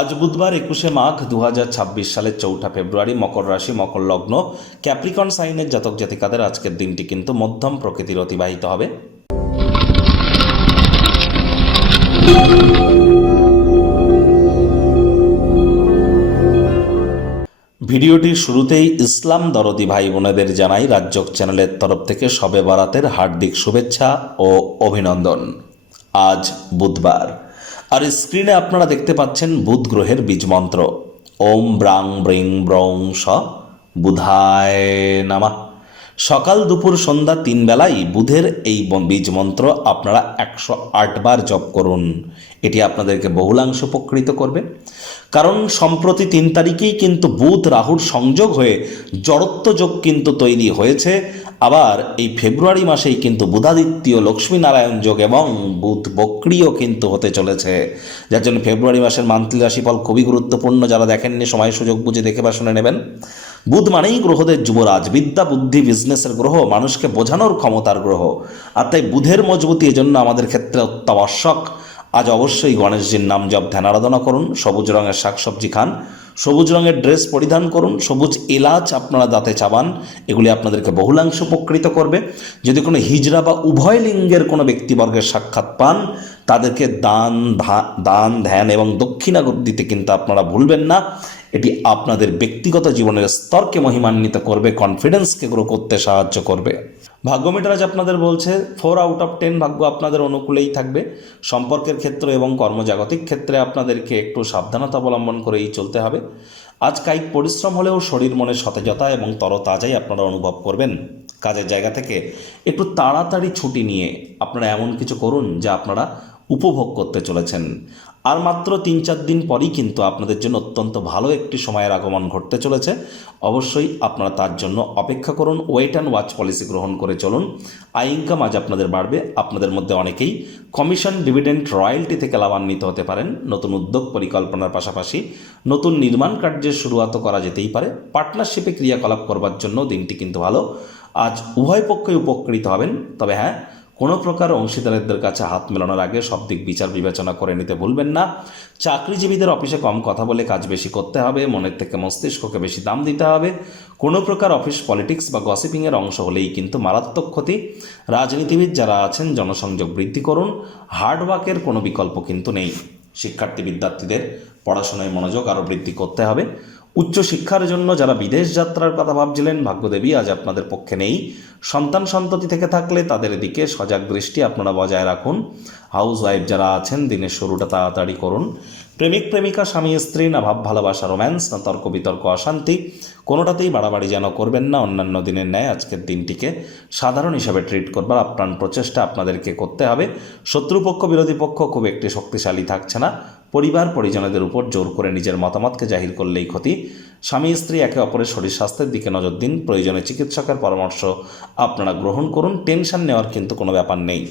আজ বুধবার 21শে মাঘ 2026 সালের 4ঠা ফেব্রুয়ারি, মকর রাশি, মকর লগ্ন, ক্যাপ্রিকন সাইনের জাতক জাতিকাদের আজকের দিনটি কিন্তু মধ্যম প্রকৃতির অতিবাহিত হবে। ভিডিওটির শুরুতেই ইসলাম দরদি ভাই বোনেদের জানাই রাজ্যক চ্যানেলের তরফ থেকে শবে বরাতের হার্দিক শুভেচ্ছা ও অভিনন্দন। আজ বুধবার, আর স্ক্রিনে আপনারা দেখতে পাচ্ছেন বুধ গ্রহের বীজ মন্ত্র ওম ব্রাং ব্রিং ব্রং স বুধায় নামা। সকাল দুপুর সন্ধ্যা 3 বেলাই বুধের এই বীজ মন্ত্র আপনারা 108 বার জপ করুন। এটি আপনাদেরকে বহুলাংশ উপকৃত করবে, কারণ সম্প্রতি 3 তারিখেই কিন্তু বুধ রাহুর সংযোগ হয়ে জড়ত্ব যোগ কিন্তু তৈরি হয়েছে। আবার এই ফেব্রুয়ারি মাসেই কিন্তু বুধাদিত্য লক্ষ্মীনারায়ণ যোগ এবং বুধ বক্রিও কিন্তু হতে চলেছে, যার জন্য ফেব্রুয়ারি মাসের মান্থলি রাশিফল খুবই গুরুত্বপূর্ণ। যারা দেখেননি সময় সুযোগ বুঝে দেখে বা শুনে নেবেন। বুধ মানেই গ্রহদের যুবরাজ, বিদ্যা বুদ্ধি বিজনেসের গ্রহ, মানুষকে বোঝানোর ক্ষমতার গ্রহ। আর তাই বুধের মজবুতি এজন্য আমাদের ক্ষেত্রে অত্যাবশ্যক। আজ অবশ্যই গণেশজির নাম জপ ধ্যান আরাধনা করুন, সবুজ রঙের শাকসবজি খান, সবুজ রঙের ড্রেস পরিধান করুন, সবুজ এলাচ আপনারা দাঁতে চাবান। এগুলি আপনাদেরকে বহুলাংশ উপকৃত করবে। যদি কোনো হিজড়া বা উভয় লিঙ্গের কোনো ব্যক্তিবর্গের সাক্ষাৎ পান, তাদেরকে দান ধ্যান এবং দক্ষিণা দিতে কিন্তু আপনারা ভুলবেন না। এটি আপনাদের ব্যক্তিগত জীবনের স্তরকে মহিমান্বিত করবে, কনফিডেন্সকে গ্রো করতে সাহায্য করবে। ভাগ্য মিটার আজ আপনাদের বলছে 4 আউট অফ 10 ভাগ্য আপনাদের অনুকূলেই থাকবে। সম্পর্কের ক্ষেত্রে এবং কর্মজাগতিক ক্ষেত্রে আপনাদেরকে একটু সাবধানতা অবলম্বন করেই চলতে হবে। আজ কায়িক পরিশ্রম হলেও শরীর মনে সতেজতা এবং তরতাজাই আপনারা অনুভব করবেন। কাজের জায়গা থেকে একটু তাড়াতাড়ি ছুটি নিয়ে আপনারা এমন কিছু করুন যা আপনারা উপভোগ করতে চলেছেন। আর মাত্র 3-4 দিন পরই কিন্তু আপনাদের জন্য অত্যন্ত ভালো একটি সময়ের আগমন ঘটতে চলেছে। অবশ্যই আপনারা তার জন্য অপেক্ষা করুন, ওয়েট অ্যান্ড ওয়াচ পলিসি গ্রহণ করে চলুন। আয় ইনকাম আজ আপনাদের বাড়বে। আপনাদের মধ্যে অনেকেই কমিশন, ডিভিডেন্ড, রয়্যালটি থেকে লাভান্বিত হতে পারেন। নতুন উদ্যোগ পরিকল্পনার পাশাপাশি নতুন নির্মাণ কার্যের শুরুয়াতও করা যেতেই পারে। পার্টনারশিপে ক্রিয়াকলাপ করবার জন্য দিনটি কিন্তু ভালো। আজ উভয় পক্ষই উপকৃত হবেন। তবে হ্যাঁ, কোনো প্রকার অংশীদারদের কাছে হাত মেলানোর আগে সব দিক বিচার বিবেচনা করে নিতে ভুলবেন না। চাকরিজীবীদের অফিসে কম কথা বলে কাজ বেশি করতে হবে, মনের থেকে মস্তিষ্ককে বেশি দাম দিতে হবে। কোনো প্রকার অফিস পলিটিক্স বা গসিপিংয়ের অংশ হলেই কিন্তু মারাত্মক ক্ষতি। রাজনীতিবিদ যারা আছেন জনসংযোগ বৃদ্ধি করুন, হার্ডওয়ার্কের কোনো বিকল্প কিন্তু নেই। শিক্ষার্থী বিদ্যার্থীদের পড়াশোনায় মনোযোগ আরও বৃদ্ধি করতে হবে। উচ্চশিক্ষার জন্য যারা বিদেশ যাত্রার কথা ভাবছিলেন, ভাগ্যদেবী আজ আপনাদের পক্ষে নেই। সন্তান সন্ততি থেকে থাকলে তাদের দিকে সজাগ দৃষ্টি আপনারা বজায় রাখুন। হাউস ওয়াইফ যারা আছেন দিনের শুরুটা তাড়াতাড়ি করুন। প্রেমিক প্রেমিকা, স্বামী স্ত্রী, না ভাব ভালোবাসা রোম্যান্স, না তর্ক বিতর্ক অশান্তি, কোনোটাতেই বাড়াবাড়ি যেন করবেন না। অন্যান্য দিনের ন্যায় আজকের দিনটিকে সাধারণ হিসাবে ট্রিট করবার আপ্রাণ প্রচেষ্টা আপনাদেরকে করতে হবে। শত্রুপক্ষ বিরোধী পক্ষ খুব একটি শক্তিশালী থাকছে না। পরিবার পরিজনদের উপর জোর করে নিজের মতামতকে জাহির করলেই ক্ষতি। স্বামী স্ত্রী একে অপরের শরীর স্বাস্থ্যের দিকে নজর দিন। প্রয়োজনে চিকিৎসকের পরামর্শ আপনারা গ্রহণ করুন। টেনশন নেওয়ার কিন্তু কোনো ব্যাপার নেই।